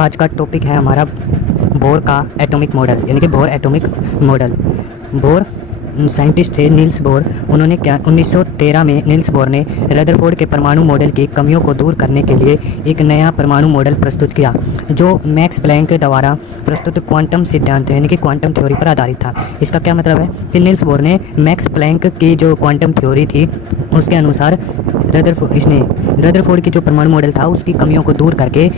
आज का टॉपिक है हमारा बोर का एटॉमिक मॉडल, यानी कि bore atomic model. Bore scientist थे नील्स बोर। उन्होंने क्या 1913 में नील्स बोर ने रदरफोर्ड के परमाणु मॉडल की कमियों को दूर करने के लिए एक नया परमाणु मॉडल प्रस्तुत किया, जो मैक्स प्लैंक द्वारा प्रस्तुत क्वांटम सिद्धांत यानी कि क्वांटम थ्योरी पर आधारित था। इसका क्या मतलब है कि नील्स बोर ने मैक्स प्लैंक की जो क्वांटम थ्योरी थी उसके अनुसार रदरफोर्ड की जो परमाणु मॉडल था उसकी कमियों को दूर करके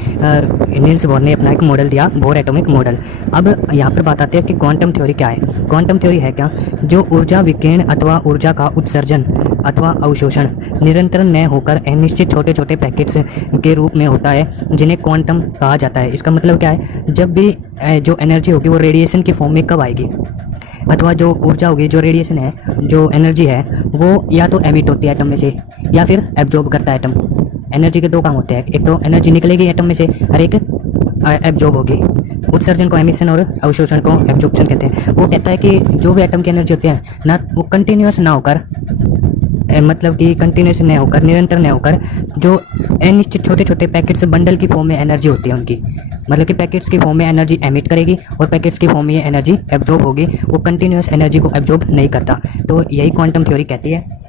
नील्स बोर ने अपना एक मॉडल दिया, बोर एटॉमिक मॉडल। अब यहाँ पर बात आती है कि क्वांटम थ्योरी क्या है। क्वांटम थ्योरी है क्या, जो ऊर्जा विकिरण अथवा ऊर्जा का उत्सर्जन अथवा अवशोषण निरंतर न होकर अनिश्चित छोटे छोटे पैकेट्स के रूप में होता है, जिन्हें क्वांटम कहा जाता है। इसका मतलब क्या है, जब भी जो एनर्जी होगी वो रेडिएशन की फॉर्म में कब आएगी, अथवा जो ऊर्जा होगी, जो रेडिएशन है, जो एनर्जी है, वो या तो एमिट होती है एटम में से या फिर एब्जॉर्ब करता है एटम। एनर्जी के दो काम होते हैं, एक तो एनर्जी निकलेगी एटम में से और एक एब्जॉर्ब होगी। उत्सर्जन को एमिशन और अवशोषण को एब्जॉर्प्शन कहते हैं। वो कहता है कि जो भी एटम की एनर्जी होती है ना, वो कंटिन्यूस ना होकर, मतलब कि कंटिन्यूस न होकर, निरंतर न होकर, जो अनिश्चित छोटे छोटे पैकेट्स बंडल की फॉर्म में एनर्जी होती है उनकी, मतलब कि पैकेट्स की फॉर्म में एनर्जी एमिट करेगी और पैकेट्स की फॉर्म में ये एनर्जी एब्जॉर्ब होगी। वो कंटिन्यूस एनर्जी को एब्जॉर्ब नहीं करता। तो यही क्वांटम थ्योरी कहती है।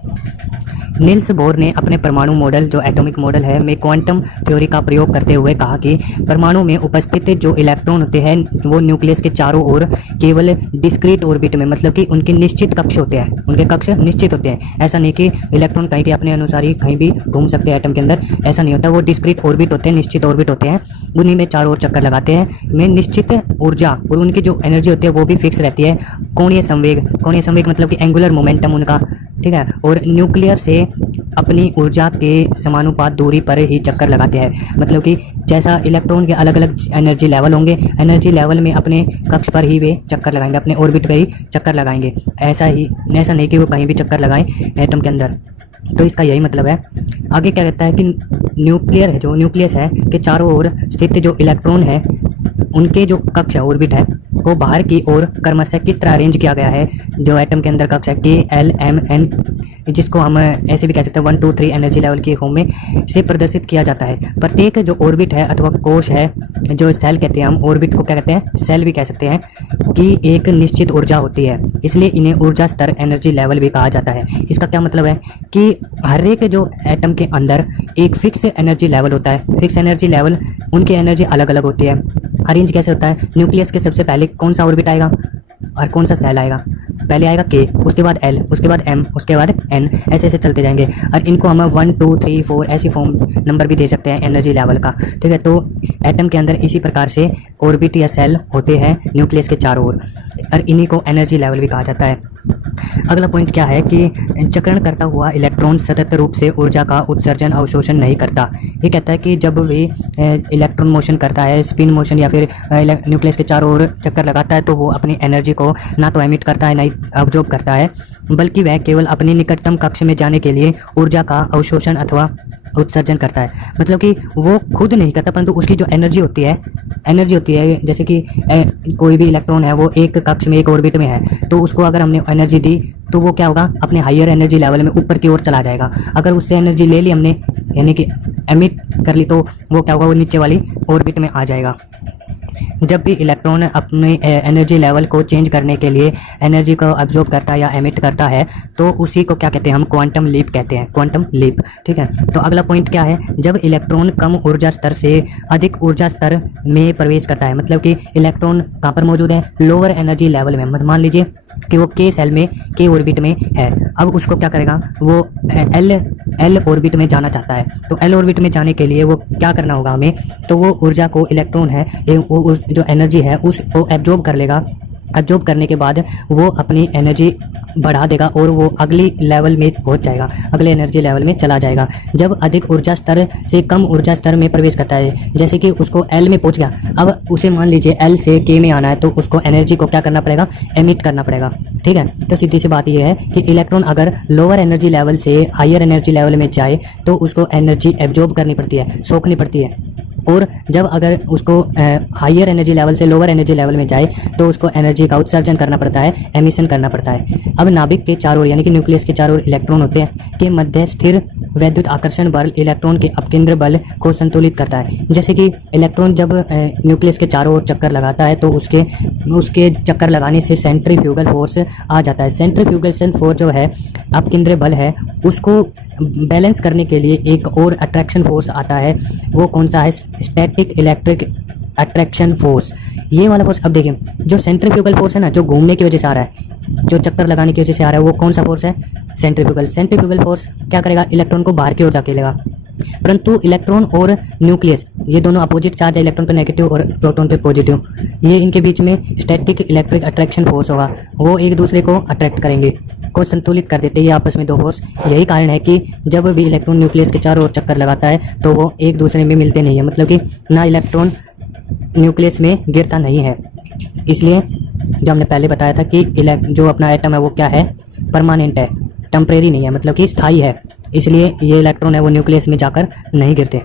नील्स बोर ने अपने परमाणु मॉडल, जो एटॉमिक मॉडल है, में क्वांटम थ्योरी का प्रयोग करते हुए कहा कि परमाणु में उपस्थित जो इलेक्ट्रॉन होते हैं वो न्यूक्लियस के चारों ओर केवल डिस्क्रीट ऑर्बिट में, मतलब कि उनके निश्चित कक्ष होते हैं, उनके कक्ष निश्चित होते हैं। ऐसा नहीं कि इलेक्ट्रॉन कहीं के अपने अनुसार ही कहीं भी घूम सकते हैं एटम के अंदर, ऐसा नहीं होता। वो डिस्क्रीट ऑर्बिट होते हैं, निश्चित ऑर्बिट होते हैं, उन्हीं में चारों ओर चक्कर लगाते हैं, में निश्चित ऊर्जा और उनकी जो एनर्जी होती है वो भी फिक्स रहती है। कोणीय संवेग मतलब कि एंगुलर मोमेंटम उनका, ठीक है। और न्यूक्लियर से अपनी ऊर्जा के समानुपात दूरी पर ही चक्कर लगाते हैं, मतलब कि जैसा इलेक्ट्रॉन के अलग अलग एनर्जी लेवल होंगे, एनर्जी लेवल में अपने कक्ष पर ही वे चक्कर लगाएंगे, अपने ऑर्बिट पर ही चक्कर लगाएंगे। ऐसा नहीं कि वो कहीं भी चक्कर लगाएं एटम के अंदर। तो इसका यही मतलब है। आगे क्या कहता है कि जो न्यूक्लियस है के चारों ओर स्थित जो इलेक्ट्रॉन है उनके जो कक्ष है, ऑर्बिट है, को बाहर की ओर क्रमशः किस तरह अरेंज किया गया है। जो एटम के अंदर कक्ष है KLMN, जिसको हम ऐसे भी कह सकते हैं 1 2 3 एनर्जी लेवल के फॉर्म में से प्रदर्शित किया जाता है। प्रत्येक जो ऑर्बिट है अथवा कोश है, जो सेल कहते हैं, हम ऑर्बिट को क्या कहते हैं, सेल भी कह सकते हैं, कि एक निश्चित ऊर्जा होती है, इसलिए इन्हें ऊर्जा स्तर एनर्जी लेवल भी कहा जाता है। इसका क्या मतलब है कि हर एक जो एटम के अंदर एक फिक्स एनर्जी लेवल होता है। फिक्स एनर्जी लेवल, उनकी एनर्जी अलग अलग होती है। अरेंज कैसे होता है, न्यूक्लियस के सबसे पहले कौन सा ऑर्बिट आएगा और कौन सा सेल आएगा। पहले आएगा K, उसके बाद L, उसके बाद M, उसके बाद N, ऐसे ऐसे चलते जाएंगे। और इनको हम 1 2 3 4 ऐसी फॉर्म नंबर भी दे सकते हैं एनर्जी लेवल का, ठीक है। तो एटम के अंदर इसी प्रकार से ऑर्बिट या सेल होते हैं न्यूक्लियस के चारों ओर, और इन्हीं को एनर्जी लेवल भी कहा जाता है। अगला पॉइंट क्या है कि चक्रण करता हुआ इलेक्ट्रॉन सतत रूप से ऊर्जा का उत्सर्जन अवशोषण नहीं करता। ये कहता है कि जब भी इलेक्ट्रॉन मोशन करता है, स्पिन मोशन, या फिर न्यूक्लियस के चारों ओर चक्कर लगाता है, तो वो अपनी एनर्जी को ना तो एमिट करता है ना ही अब्जॉर्ब करता है, बल्कि वह केवल अपने निकटतम कक्ष में जाने के लिए ऊर्जा का अवशोषण अथवा उत्सर्जन करता है। मतलब कि वो खुद नहीं करता, परंतु उसकी जो एनर्जी होती है, जैसे कि कोई भी इलेक्ट्रॉन है वो एक कक्ष में, एक ऑर्बिट में है, तो उसको अगर हमने एनर्जी दी तो वो क्या होगा, अपने हायर एनर्जी लेवल में ऊपर की ओर चला जाएगा। अगर उससे एनर्जी ले ली हमने, यानी कि एमिट कर ली, तो वो क्या होगा, वो नीचे वाली ऑर्बिट में आ जाएगा। जब भी इलेक्ट्रॉन अपने एनर्जी लेवल को चेंज करने के लिए एनर्जी को अब्जॉर्ब करता है या एमिट करता है, तो उसी को क्या कहते हैं, हम क्वांटम लीप कहते हैं, क्वांटम लीप, ठीक है। तो अगला पॉइंट क्या है, जब इलेक्ट्रॉन कम ऊर्जा स्तर से अधिक ऊर्जा स्तर में प्रवेश करता है, मतलब कि इलेक्ट्रॉन कहाँ पर मौजूद है, लोअर एनर्जी लेवल में। मान लीजिए कि वो K सेल में, K ऑर्बिट में है। अब उसको क्या करेगा, वो L ऑर्बिट में जाना चाहता है। तो L ऑर्बिट में जाने के लिए वो क्या करना होगा हमें, तो वो ऊर्जा को, इलेक्ट्रॉन है वो जो एनर्जी है उसको एब्जॉर्ब कर लेगा। एब्जॉर्ब करने के बाद वो अपनी एनर्जी बढ़ा देगा और वो अगली लेवल में पहुंच जाएगा, अगले एनर्जी लेवल में चला जाएगा। जब अधिक ऊर्जा स्तर से कम ऊर्जा स्तर में प्रवेश करता है, जैसे कि उसको L में पहुंच गया, अब उसे मान लीजिए L से K में आना है, तो उसको एनर्जी को क्या करना पड़ेगा, एमिट करना पड़ेगा, ठीक है। तो सीधी सी बात यह है कि इलेक्ट्रॉन अगर लोअर एनर्जी लेवल से हायर एनर्जी लेवल में जाए तो उसको एनर्जी एब्जॉर्ब करनी पड़ती है, सोखनी पड़ती है। और जब अगर उसको हायर एनर्जी लेवल से लोअर एनर्जी लेवल में जाए तो उसको एनर्जी का उत्सर्जन करना पड़ता है, एमिशन करना पड़ता है। अब नाभिक के चारों ओर यानी कि न्यूक्लियस के चारों ओर इलेक्ट्रॉन होते हैं के मध्य स्थिर वैद्युत आकर्षण बल इलेक्ट्रॉन के अपकेंद्र बल को संतुलित करता है। जैसे कि इलेक्ट्रॉन जब न्यूक्लियस के चारों ओर चक्कर लगाता है तो उसके चक्कर लगाने से सेंट्रीफ्यूगल फोर्स आ जाता है। सेंट्रीफ्यूगल फोर्स जो है अपकेंद्र बल है उसको बैलेंस करने के लिए एक और अट्रैक्शन फोर्स आता है। वो कौन सा है? Static electric attraction force. ये वाला फोर्स, अब देखिए जो सेंट्रीफ्यूगल फोर्स है ना, जो घूमने की वजह से आ रहा है, जो चक्कर लगाने की वजह से आ रहा है, वो कौन सा फोर्स है? सेंट्रीफ्यूगल फोर्स क्या करेगा? इलेक्ट्रॉन को बाहर की ओर धकेलेगा। परंतु इलेक्ट्रॉन और न्यूक्लियस ये दोनों अपोजिट चार्ज है, इलेक्ट्रॉन पे नेगेटिव और प्रोटॉन पे पॉजिटिव। ये इनके बीच में स्टैटिक इलेक्ट्रिक अट्रैक्शन फोर्स होगा, वो एक दूसरे को अट्रैक्ट करेंगे, को संतुलित कर देते हैं ये आपस में दो फोर्स। यही कारण है कि जब भी इलेक्ट्रॉन न्यूक्लियस के चारों ओर चक्कर लगाता है तो वो एक दूसरे में मिलते नहीं है, मतलब कि ना इलेक्ट्रॉन न्यूक्लियस में गिरता नहीं है। इसलिए जो हमने पहले बताया था कि जो अपना एटम है वो क्या है? परमानेंट है, टेम्परेरी नहीं है, मतलब कि स्थायी है। इसलिए ये इलेक्ट्रॉन है वो न्यूक्लियस में जाकर नहीं गिरते।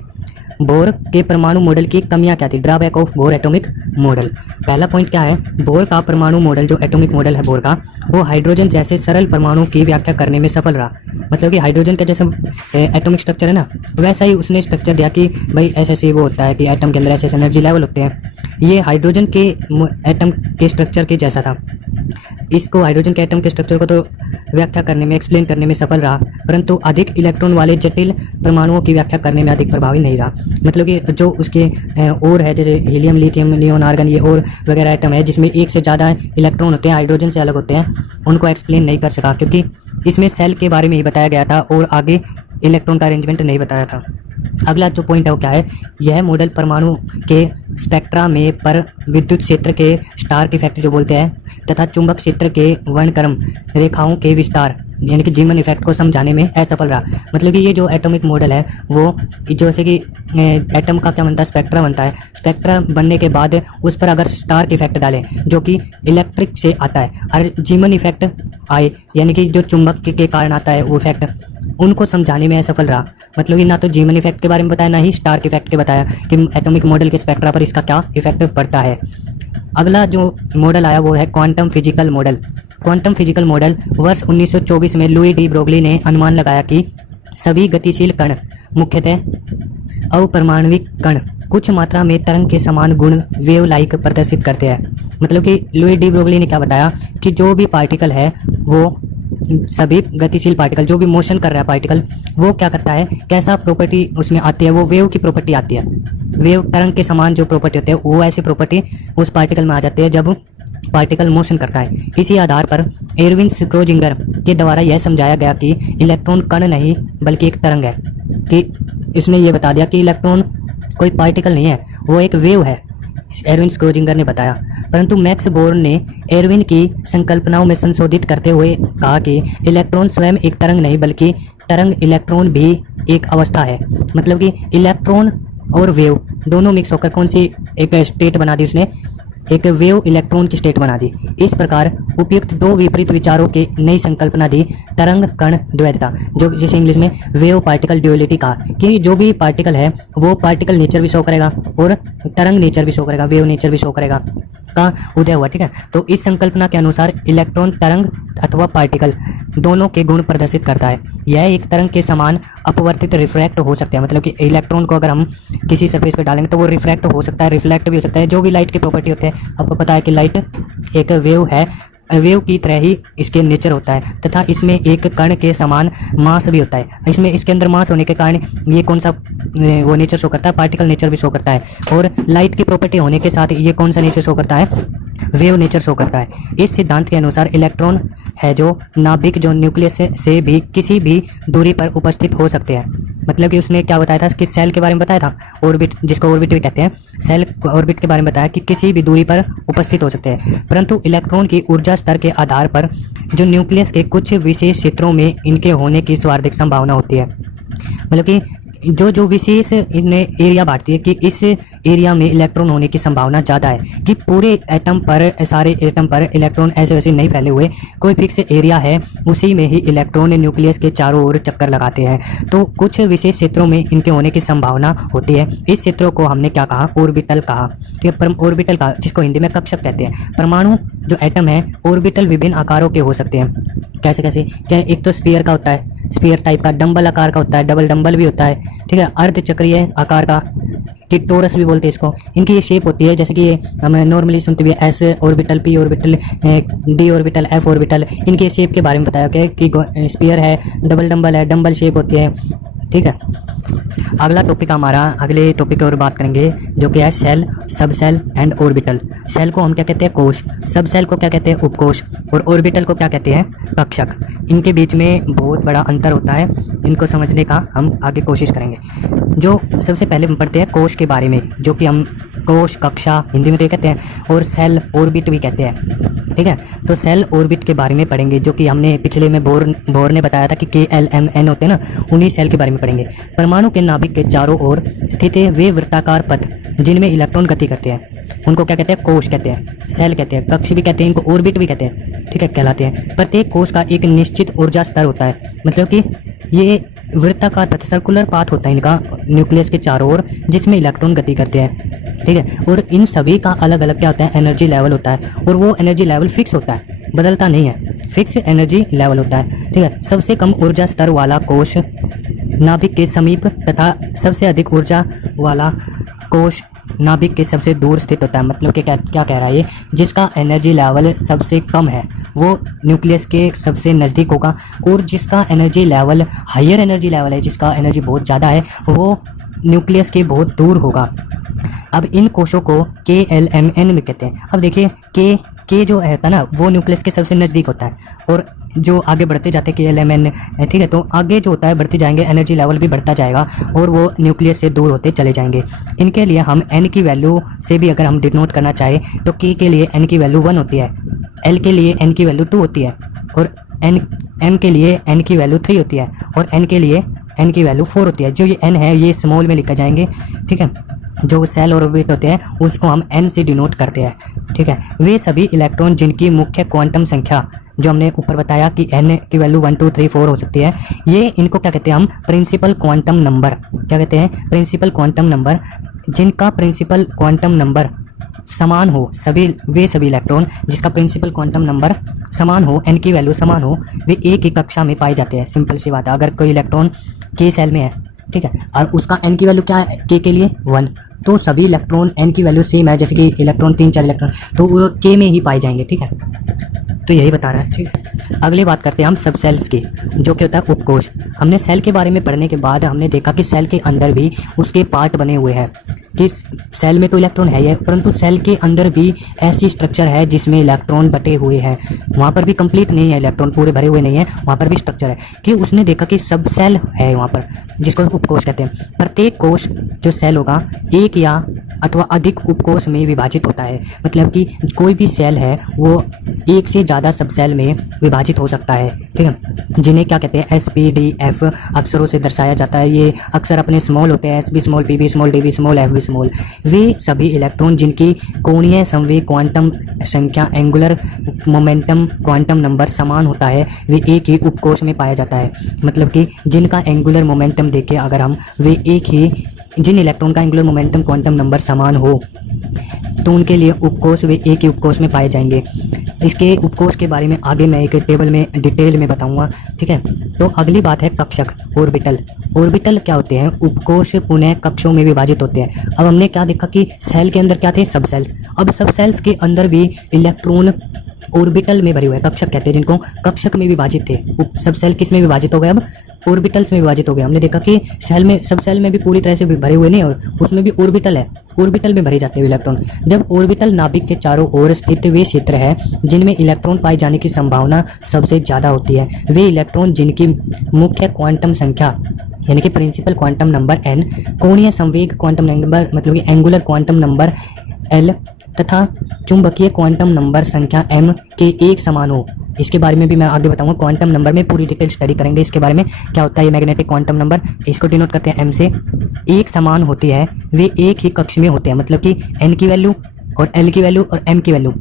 बोर के परमाणु मॉडल की कमियां क्या थी? Drawback of bore atomic model. पहला पॉइंट क्या है? बोर का परमाणु मॉडल, जो एटॉमिक मॉडल है बोर का, वो हाइड्रोजन जैसे सरल परमाणु की व्याख्या करने में सफल रहा। मतलब कि हाइड्रोजन का जैसे एटॉमिक स्ट्रक्चर है ना, वैसा ही उसने स्ट्रक्चर दिया कि भाई ऐसे ऐसे वो होता है कि एटम के अंदर ऐसे एनर्जी लेवल होते हैं। ये हाइड्रोजन के एटम के स्ट्रक्चर के जैसा था। इसको हाइड्रोजन के एटम के स्ट्रक्चर को तो व्याख्या करने में, एक्सप्लेन करने में सफल रहा, परंतु अधिक इलेक्ट्रॉन वाले जटिल परमाणुओं की व्याख्या करने में अधिक प्रभावी नहीं रहा। मतलब कि जो उसके और है, जैसे हीलियम, लिथियम, नियोन, आर्गन, ये और वगैरह आइटम है जिसमें एक से ज़्यादा इलेक्ट्रॉन होते हैं, हाइड्रोजन से अलग होते हैं, उनको एक्सप्लेन नहीं कर सका, क्योंकि इसमें सेल के बारे में ही बताया गया था और आगे इलेक्ट्रॉन का अरेंजमेंट नहीं बताया था। अगला जो पॉइंट है वो क्या है? यह मॉडल परमाणु के स्पेक्ट्रा में पर विद्युत क्षेत्र के स्टार इफेक्ट जो बोलते हैं तथा चुंबक क्षेत्र के वर्णक्रम रेखाओं के विस्तार यानी कि जीमन इफेक्ट को समझाने में असफल रहा। मतलब कि ये जो एटॉमिक मॉडल है वो जैसे कि एटम का क्या बनता है? स्पेक्ट्रा बनता है। स्पेक्ट्रा बनने के बाद उस पर अगर स्टार इफेक्ट डालें जो कि इलेक्ट्रिक से आता है, और जीमन इफेक्ट आए यानी कि जो चुंबक के कारण आता है वो इफेक्ट, उनको समझाने में असफल रहा। मतलब कि ना तो जीमन इफेक्ट के बारे में बताया, ना ही स्टार इफेक्ट के बताया कि एटॉमिक मॉडल के स्पेक्ट्रा पर इसका क्या इफेक्ट पड़ता है। अगला जो मॉडल आया वो है quantum physical model. Quantum physical model वर्ष 1924 में लुई डी ब्रोगली ने अनुमान लगाया कि सभी गतिशील कण, मुख्यतः अपरमाणविक कण, कुछ मात्रा में तरंग के समान गुण वेव लाइक प्रदर्शित करते हैं। मतलब कि लुई डी ब्रोगली ने क्या बताया कि जो भी पार्टिकल है वो सभी गतिशील पार्टिकल, जो भी मोशन कर रहा है पार्टिकल, वो क्या करता है, कैसा प्रॉपर्टी उसमें आती है, वो वेव की प्रॉपर्टी आती है। वेव तरंग के समान जो प्रॉपर्टी होती है वो ऐसी प्रॉपर्टी उस पार्टिकल में आ जाती है जब पार्टिकल मोशन करता है। इसी आधार पर एरविन स्क्रोजिंगर के द्वारा यह समझाया गया कि इलेक्ट्रॉन कण नहीं बल्कि एक तरंग है। कि इसने ये बता दिया कि इलेक्ट्रॉन कोई पार्टिकल नहीं है, वो एक वेव है, एरविन स्क्रोजिंगर ने बताया। परंतु मैक्स बोर ने एरविन की संकल्पनाओं में संशोधित करते हुए कहा कि इलेक्ट्रॉन स्वयं एक तरंग नहीं बल्कि तरंग इलेक्ट्रॉन भी एक अवस्था है। मतलब कि इलेक्ट्रॉन और वेव दोनों मिक्स होकर कौन सी एक स्टेट बना दी उसने? एक वेव इलेक्ट्रॉन की स्टेट बना दी। इस प्रकार उपयुक्त दो विपरीत विचारों की नई संकल्पना दी, तरंग कण द्वैतता, जो जिसे इंग्लिश में वेव पार्टिकल ड्यूअलिटी कहा। कि जो भी पार्टिकल है वो पार्टिकल नेचर भी शो करेगा और तरंग नेचर भी शो करेगा, वेव नेचर भी शो करेगा, का उदय हुआ। ठीक है, तो इस संकल्पना के अनुसार इलेक्ट्रॉन तरंग अथवा पार्टिकल दोनों के गुण प्रदर्शित करता है। यह एक तरंग के समान अपवर्तित रिफ्रैक्ट हो सकते हैं। मतलब कि इलेक्ट्रॉन को अगर हम किसी सरफेस पे डालेंगे तो वो रिफ्रैक्ट हो सकता है, रिफ्लेक्ट भी हो सकता है। जो भी लाइट की प्रॉपर्टी होती है, आपको पता है कि लाइट एक वेव है, वेव की तरह ही इसके नेचर होता है, तथा इसमें एक कण के समान मास भी होता है। इसमें इसके अंदर मास होने के कारण ये कौन सा वो नेचर शो करता है? पार्टिकल नेचर भी शो करता है। और लाइट की प्रॉपर्टी होने के साथ ये कौन सा नेचर शो करता है? वेव नेचर शो करता है। इस सिद्धांत के अनुसार इलेक्ट्रॉन है जो नाभिक, जो न्यूक्लियस से भी किसी भी दूरी पर उपस्थित हो सकते हैं। मतलब कि उसने क्या बताया था कि सेल के बारे में बताया था, ऑर्बिट, जिसको ऑर्बिट भी कहते हैं, सेल ऑर्बिट के बारे में बताया कि किसी भी दूरी पर उपस्थित हो सकते हैं। परंतु इलेक्ट्रॉन की ऊर्जा स्तर के आधार पर जो न्यूक्लियस के कुछ विशेष क्षेत्रों में इनके होने की स्वाभाविक संभावना होती है। मतलब कि जो जो विशेष इन्हें एरिया बांटती है कि इस एरिया में इलेक्ट्रॉन होने की संभावना ज़्यादा है, कि पूरे एटम पर, सारे एटम पर इलेक्ट्रॉन ऐसे वैसे नहीं फैले हुए, कोई फिक्स एरिया है, उसी में ही इलेक्ट्रॉन न्यूक्लियस के चारों ओर चक्कर लगाते हैं। तो कुछ विशेष क्षेत्रों में इनके होने की संभावना होती है। इस क्षेत्रों को हमने क्या कहा, ऑर्बिटल कहा। ठीक है, ऑर्बिटल का, जिसको हिंदी में कक्षक कहते हैं। परमाणु जो एटम है ऑर्बिटल विभिन्न आकारों के हो सकते हैं। कैसे कैसे, क्या, एक तो स्फीयर का होता है, स्फीयर टाइप का, डंबल आकार का होता है, डबल डंबल भी होता है। ठीक है, अर्धचक्रीय आकार का, कि टोरस भी बोलते हैं इसको। इनकी ये शेप होती है जैसे कि ये हम नॉर्मली सुनते हुए S orbital, P orbital, D orbital, F orbital. इनके शेप के बारे में बताया गया कि स्फीयर है, डबल डंबल है, डंबल शेप होती है। ठीक है, अगला टॉपिक हमारा, अगले टॉपिक और बात करेंगे जो कि है सेल, सब सेल एंड ऑर्बिटल। सेल को हम क्या कहते हैं, कोश। सब सेल को क्या कहते हैं, उपकोश। और ऑर्बिटल को क्या कहते हैं, कक्षक। इनके बीच में बहुत बड़ा अंतर होता है, इनको समझने का हम आगे कोशिश करेंगे। जो सबसे पहले हम पढ़ते हैं कोश के बारे में, जो कि हम कोश, कक्षा हिंदी में तो कहते हैं, और सेल, ऑर्बिट भी कहते हैं। ठीक है, तो सेल ऑर्बिट के बारे में पढ़ेंगे, जो कि हमने पिछले में बोर ने बताया था कि KLMN होते हैं ना, उन्हीं सेल के बारे में पढ़ेंगे। परमाणु के नाभिक के चारों ओर स्थित वे वृत्ताकार पथ जिनमें इलेक्ट्रॉन गति करते हैं, उनको क्या कहते हैं, कोश कहते हैं, सेल कहते हैं, कक्ष भी कहते हैं, इनको ऑर्बिट भी कहते हैं। ठीक है, कहलाते हैं। प्रत्येक कोश का एक निश्चित ऊर्जा स्तर होता है, मतलब कि ये वृत्ताकार पथ, सर्कुलर पाथ होता है इनका न्यूक्लियस के चारों ओर, जिसमें इलेक्ट्रॉन गति करते हैं। ठीक है, और इन सभी का अलग अलग क्या होता है, एनर्जी लेवल होता है, और वो एनर्जी लेवल फिक्स होता है, बदलता नहीं है, फिक्स एनर्जी लेवल होता है। ठीक है, सबसे कम ऊर्जा स्तर वाला कोश नाभिक के समीप तथा सबसे अधिक ऊर्जा वाला कोश नाभिक के सबसे दूर स्थित होता है। मतलब कि क्या कह रहा है ये, जिसका एनर्जी लेवल सबसे कम है वो न्यूक्लियस के सबसे नज़दीक होगा, और जिसका energy level higher energy level है, जिसका एनर्जी बहुत ज़्यादा है, वो न्यूक्लियस के बहुत दूर होगा। अब इन कोशों को KLMN में कहते हैं। अब देखिए के जो है ना, वो न्यूक्लियस के सबसे नज़दीक होता है, और जो आगे बढ़ते जाते हैं KLMN, ठीक है, तो आगे जो होता है बढ़ते जाएंगे, एनर्जी लेवल भी बढ़ता जाएगा, और वो न्यूक्लियस से दूर होते चले जाएंगे। इनके लिए हम N की वैल्यू से भी अगर हम डिनोट करना चाहें तो K के लिए N की वैल्यू 1 होती है, L के लिए N की वैल्यू 2 होती है, और M के लिए N की वैल्यू 3 होती है, और N के लिए N की वैल्यू 4 होती है। जो ये N है ये स्मॉल में लिखा जाएंगे। ठीक है, जो सेल और ऑर्बिट होते हैं उसको हम N से डिनोट करते हैं। ठीक है, वे सभी इलेक्ट्रॉन जिनकी मुख्य क्वांटम संख्या, जो हमने ऊपर बताया कि N की वैल्यू 1 2 3 4 हो सकती है, ये इनको क्या कहते हैं हम, प्रिंसिपल क्वांटम नंबर। क्या कहते हैं, प्रिंसिपल क्वांटम नंबर। जिनका प्रिंसिपल क्वांटम नंबर समान हो, वे सभी इलेक्ट्रॉन जिसका प्रिंसिपल क्वांटम नंबर समान हो, N की वैल्यू समान हो, वे एक ही कक्षा में पाए जाते हैं। सिंपल सी बात है, अगर कोई इलेक्ट्रॉन K सेल में है, ठीक है, और उसका N की वैल्यू क्या है, K के लिए 1, तो सभी इलेक्ट्रॉन N की वैल्यू सेम है, जैसे कि इलेक्ट्रॉन 3-4 इलेक्ट्रॉन, तो वो K में ही पाए जाएंगे। ठीक है, तो यही बता रहा है। ठीक है, अगली बात करते हैं हम सब सेल्स की, जो कि होता है उपकोश। हमने सेल के बारे में पढ़ने के बाद हमने देखा कि सेल के अंदर भी उसके पार्ट बने हुए हैं, कि सेल में तो इलेक्ट्रॉन है ही है, परंतु सेल के अंदर भी ऐसी स्ट्रक्चर है जिसमें इलेक्ट्रॉन बटे हुए हैं। वहाँ पर भी कंप्लीट नहीं है, इलेक्ट्रॉन पूरे भरे हुए नहीं है, वहाँ पर भी स्ट्रक्चर है। कि उसने देखा कि सब सेल है वहाँ पर, जिसको उपकोश कहते हैं। प्रत्येक कोश जो सेल होगा एक या अथवा अधिक उपकोश में विभाजित होता है। मतलब कि कोई भी सेल है वो एक से ज़्यादा सब सेल में विभाजित हो सकता है। ठीक है, जिन्हें क्या कहते हैं, SPDF अक्षरों से दर्शाया जाता है। ये अक्षर अपने स्मॉल होते हैं, SB small, PB small, DB small, FB small. वे सभी इलेक्ट्रॉन जिनकी कोणीय संवेग क्वांटम संख्या, एंगुलर मोमेंटम क्वांटम नंबर समान होता है, वे एक ही उपकोश में पाया जाता है। मतलब कि जिनका एंगुलर मोमेंटम देखें अगर हम, वे एक ही, जिन इलेक्ट्रॉन का एंगुलर मोमेंटम क्वांटम नंबर समान हो तो उनके लिए उपकोश वे एक ही उपकोश में पाए जाएंगे। इसके उपकोश के बारे में आगे मैं एक टेबल में डिटेल में बताऊंगा। ठीक है, तो अगली बात है कक्षक, ऑर्बिटल। ऑर्बिटल क्या होते हैं, उपकोश पुनः कक्षों में विभाजित होते हैं। अब हमने क्या देखा कि सेल के अंदर क्या थे, सब सेल्स। अब सब सेल्स के अंदर भी इलेक्ट्रॉन ऑर्बिटल में भरे हुए, कक्षक कहते हैं जिनको, कक्षक में विभाजित थे। सब सेल किस में विभाजित हो गए, अब ऑर्बिटल्स में विभाजित हो गए। हमने देखा कि सेल में, सब सेल में भी पूरी तरह से भरे हुए नहीं, और उसमें भी ऑर्बिटल है, ऑर्बिटल में भरे जाते हैं इलेक्ट्रॉन। जब ऑर्बिटल नाभिक के चारों ओर स्थित वे क्षेत्र है जिनमें इलेक्ट्रॉन पाए जाने की संभावना सबसे ज्यादा होती है, वे इलेक्ट्रॉन जिनकी मुख्य क्वांटम संख्या यानी कि प्रिंसिपल क्वांटम नंबर N, कोणीय संवेग क्वांटम नंबर मतलब कि एंगुलर क्वांटम नंबर L तथा चुंबकीय क्वांटम नंबर संख्या m के एक समान हो। इसके बारे में भी मैं आगे बताऊंगा। क्वांटम नंबर में पूरी डिटेल स्टडी करेंगे इसके बारे में, क्या होता है ये मैग्नेटिक क्वांटम नंबर। इसको डिनोट करते हैं m से। एक समान होती है, वे एक ही कक्ष में होते हैं, मतलब कि n की वैल्यू और l की वैल्यू और m की वैल्यू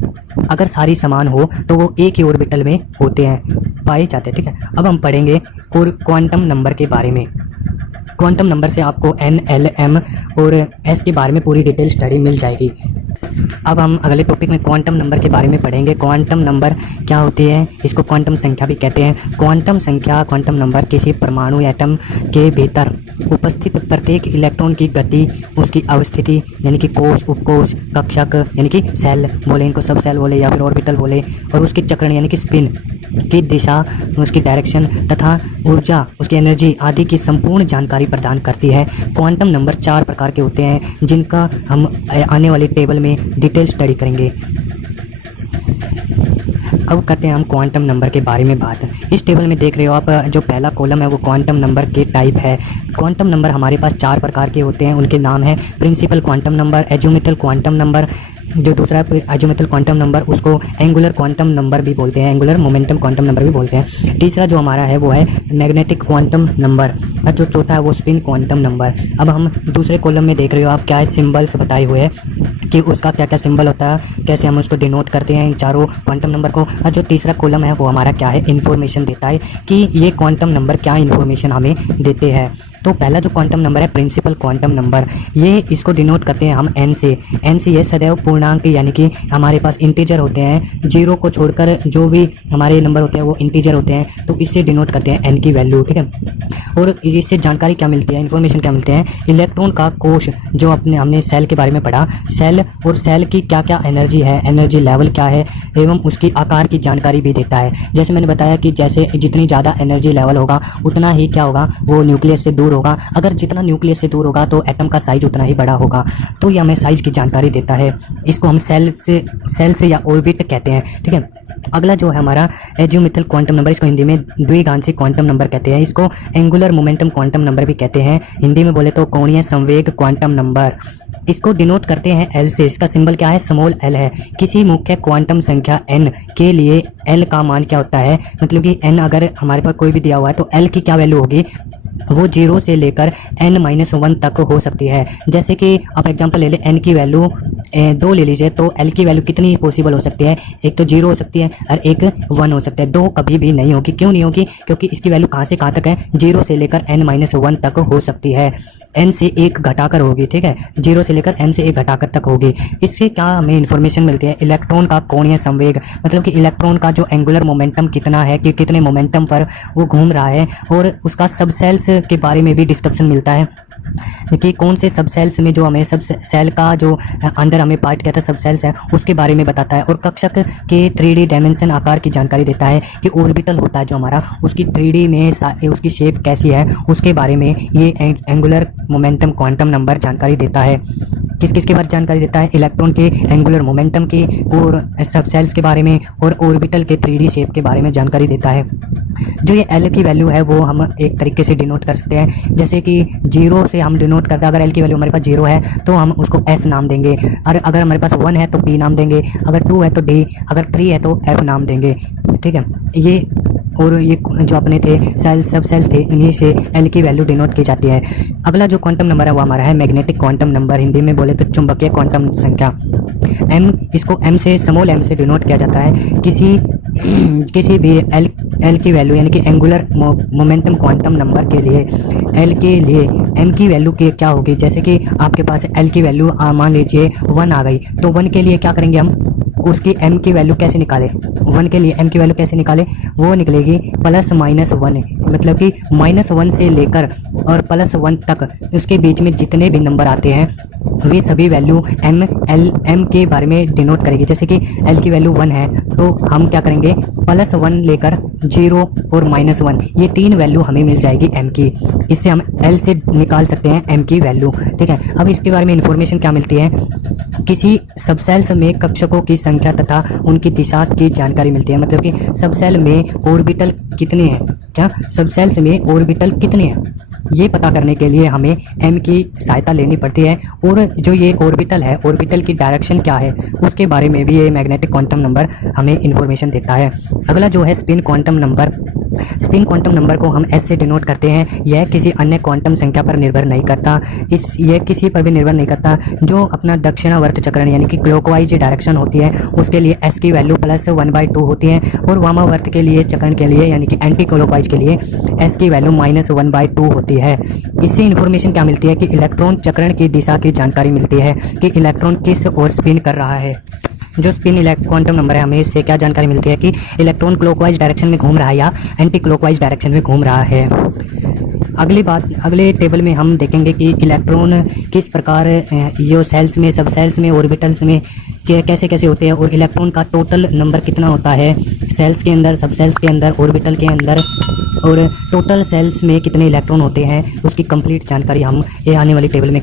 अगर सारी समान हो तो वो एक ही ऑर्बिटल में होते हैं, पाए जाते हैं। ठीक है, अब हम पढ़ेंगे और क्वांटम नंबर के बारे में। क्वांटम नंबर से आपको n, l, m और s के बारे में पूरी डिटेल स्टडी मिल जाएगी। अब हम अगले टॉपिक में क्वांटम नंबर के बारे में पढ़ेंगे। क्वांटम नंबर क्या होती है, इसको क्वांटम संख्या भी कहते हैं। क्वांटम संख्या, क्वांटम नंबर किसी परमाणु एटम के भीतर उपस्थित प्रत्येक इलेक्ट्रॉन की गति, उसकी अवस्थिति यानी कि कोश, उपकोश, कक्षक यानी कि सेल बोले, इनको सब सेल बोले या फिर ऑर्बिटल बोले, और उसकी चक्रण यानी कि स्पिन की दिशा, उसकी डायरेक्शन तथा ऊर्जा, उसकी एनर्जी आदि की संपूर्ण जानकारी प्रदान करती है। क्वांटम नंबर 4 प्रकार के होते हैं, जिनका हम आने वाली टेबल में डिटेल स्टडी करेंगे। अब करते हैं हम क्वांटम नंबर के बारे में बात। इस टेबल में देख रहे हो आप, जो पहला कॉलम है वो क्वांटम नंबर के टाइप है। क्वांटम नंबर हमारे पास 4 प्रकार के होते हैं, उनके नाम है principal quantum number, azimuthal quantum number, जो दूसरा एजीमुथल क्वांटम नंबर उसको एंगुलर क्वांटम नंबर भी बोलते हैं, एंगुलर मोमेंटम क्वांटम नंबर भी बोलते हैं। तीसरा जो हमारा है वो है मैग्नेटिक क्वांटम नंबर, और जो चौथा है वो स्पिन क्वांटम नंबर। अब हम दूसरे कॉलम में देख रहे हो आप, क्या है सिंबल्स बताए हुए हैं कि उसका क्या क्या सिंबल होता है, कैसे हम उसको डिनोट करते हैं इन चारों क्वांटम नंबर को। और जो तीसरा कॉलम है वो हमारा क्या है, इन्फॉर्मेशन देता है कि ये क्वांटम नंबर क्या इन्फॉर्मेशन हमें देते हैं। तो पहला जो क्वांटम नंबर है प्रिंसिपल क्वांटम नंबर, ये इसको डिनोट करते हैं हम n से। n से ये सदैव पूर्णांक यानी कि हमारे पास इंटीजर होते हैं, जीरो को छोड़कर जो भी हमारे नंबर होते हैं वो इंटीजर होते हैं, तो इससे डिनोट करते हैं n की वैल्यू। ठीक है, और इससे जानकारी क्या मिलती है, इन्फॉर्मेशन क्या मिलते हैं, इलेक्ट्रॉन का कोश, जो हमने सेल के बारे में पढ़ा, सेल और सेल की क्या क्या एनर्जी है, एनर्जी लेवल क्या है, एवं उसकी आकार की जानकारी भी देता है। जैसे मैंने बताया कि जैसे जितनी ज़्यादा एनर्जी लेवल होगा उतना ही क्या होगा, वो न्यूक्लियस से दूर होगा। अगर जितना न्यूक्लियस से दूर होगा तो एटम का साइज उतना ही बड़ा होगा, तो ये हमें साइज की जानकारी देता है। इसको हम सेल से या ऑर्बिट कहते हैं। ठीक है, अगला जो है हमारा एजीमुथल क्वांटम नंबर, इसको हिंदी में द्विघांसी क्वांटम नंबर कहते हैं। इसको एंगुलर मोमेंटम क्वांटम नंबर भी कहते हैं, हिंदी में बोले तो कोणीय संवेग क्वांटम नंबर। इसको डिनोट करते हैं एल से। इसका सिंबल क्या है, स्मॉल एल है। किसी मुख्य क्वांटम संख्या n के लिए एल का मान क्या होता है, मतलब कि n अगर हमारे पास कोई भी दिया हुआ है तो एल की क्या वैल्यू होगी, वो 0 से लेकर n-1 तक हो सकती है। जैसे कि आप एग्जांपल ले लें, n की वैल्यू 2 ले लीजिए, तो l की वैल्यू कितनी पॉसिबल हो सकती है, एक तो 0 हो सकती है और एक 1 हो सकता है, 2 कभी भी नहीं होगी। क्यों नहीं होगी, क्योंकि इसकी वैल्यू कहाँ से कहाँ तक है, 0 से लेकर n-1 तक हो सकती है, n से 1 घटाकर होगी। ठीक है, 0 से लेकर n से 1 घटाकर तक होगी। इससे क्या हमें इन्फॉर्मेशन मिलती है, इलेक्ट्रॉन का कोणीय संवेग, मतलब कि इलेक्ट्रॉन का जो एंगुलर मोमेंटम कितना है, कि कितने मोमेंटम पर वो घूम रहा है, और उसका सब सेल्स के बारे में भी डिस्क्रिप्शन मिलता है कि कौन से सब सेल्स में, जो हमें सब सेल का जो अंदर हमें पार्ट कहता है सब सेल्स है, उसके बारे में बताता है। और कक्षक के 3D डायमेंशन आकार की जानकारी देता है कि ऑर्बिटल होता है जो हमारा, उसकी 3D में उसकी शेप कैसी है, उसके बारे में ये एंगुलर मोमेंटम क्वांटम नंबर जानकारी देता है। किस किस के बारे में जानकारी देता है, इलेक्ट्रॉन के एंगुलर मोमेंटम की, और सब सेल्स के बारे में, और ऑर्बिटल के 3D शेप के बारे में जानकारी देता है। जो ये एल की वैल्यू है वो हम एक तरीके से डिनोट कर सकते हैं, जैसे कि 0 से हम डिनोट करते हैं। अगर एल की वैल्यू हमारे पास 0 है तो हम उसको एस नाम देंगे, और अगर हमारे पास 1 है तो पी नाम देंगे, अगर 2 है तो डी, अगर 3 है तो एफ नाम देंगे। ठीक है, ये और ये जो अपने थे सेल सब सेल्स थे, इन्हीं से एल की वैल्यू डिनोट की जाती है। अगला जो क्वांटम नंबर है वो हमारा है मैग्नेटिक क्वांटम नंबर, हिंदी में बोले तो चुंबकीय क्वांटम संख्या। m, इसको m से, स्मॉल m से डिनोट किया जाता है। किसी भी l की वैल्यू यानी कि एंगुलर मोमेंटम क्वांटम नंबर के लिए, l के लिए m की वैल्यू के क्या होगी, जैसे कि आपके पास l की वैल्यू मान लीजिए 1 आ गई, तो 1 के लिए क्या करेंगे हम, उसकी m की वैल्यू कैसे निकालें, 1 के लिए m की वैल्यू कैसे निकालें, वो निकलेगी +-1, मतलब कि -1 से लेकर और +1 तक उसके बीच में जितने भी नंबर आते हैं वे सभी वैल्यू m के बारे में डिनोट करेगी। जैसे कि l की वैल्यू 1 है तो हम क्या करेंगे, +1 लेकर 0 और -1, ये 3 वैल्यू हमें मिल जाएगी m की। इससे हम l से निकाल सकते हैं m की वैल्यू। ठीक है, अब इसके बारे में इंफॉर्मेशन क्या मिलती है, किसी सबसेल्स में कक्षकों की संख्या तथा उनकी दिशा की जानकारी मिलती है, मतलब कि सबसेल में ऑर्बिटल कितने हैं, क्या सबसेल्स में ऑर्बिटल कितने हैं, ये पता करने के लिए हमें m की सहायता लेनी पड़ती है, और जो ये ऑर्बिटल है, ऑर्बिटल की डायरेक्शन क्या है उसके बारे में भी ये मैग्नेटिक क्वांटम नंबर हमें इन्फॉर्मेशन देता है। अगला जो है spin quantum number. Spin quantum number को हम s से डिनोट करते हैं। यह किसी अन्य क्वांटम संख्या पर निर्भर नहीं करता, यह किसी पर भी निर्भर नहीं करता। जो अपना दक्षिणावर्त चक्रण यानी कि क्लॉकवाइज डायरेक्शन होती है उसके लिए s की वैल्यू +1/2 होती है, और वामावर्त के लिए चक्रण के लिए यानी कि एंटी क्लॉकवाइज के लिए s की वैल्यू -1/2 होती है। इससे इन्फॉर्मेशन क्या मिलती है कि इलेक्ट्रॉन चक्रण की दिशा की जानकारी मिलती है कि इलेक्ट्रॉन किस ओर स्पिन कर रहा है। जो स्पिन क्वांटम नंबर है, हमें इससे क्या जानकारी मिलती है कि इलेक्ट्रॉन क्लॉकवाइज डायरेक्शन में घूम रहा है या एंटी क्लॉकवाइज डायरेक्शन में घूम रहा है। अगली बात, अगले टेबल में हम देखेंगे कि इलेक्ट्रॉन किस प्रकार ये सेल्स में, सब सेल्स में, ऑर्बिटल्स में कैसे कैसे होते हैं, और इलेक्ट्रॉन का टोटल नंबर कितना होता है सेल्स के अंदर, सब सेल्स के अंदर, ऑर्बिटल के अंदर, और टोटल सेल्स में कितने इलेक्ट्रॉन होते हैं उसकी कंप्लीट जानकारी हम ये आने वाली टेबल में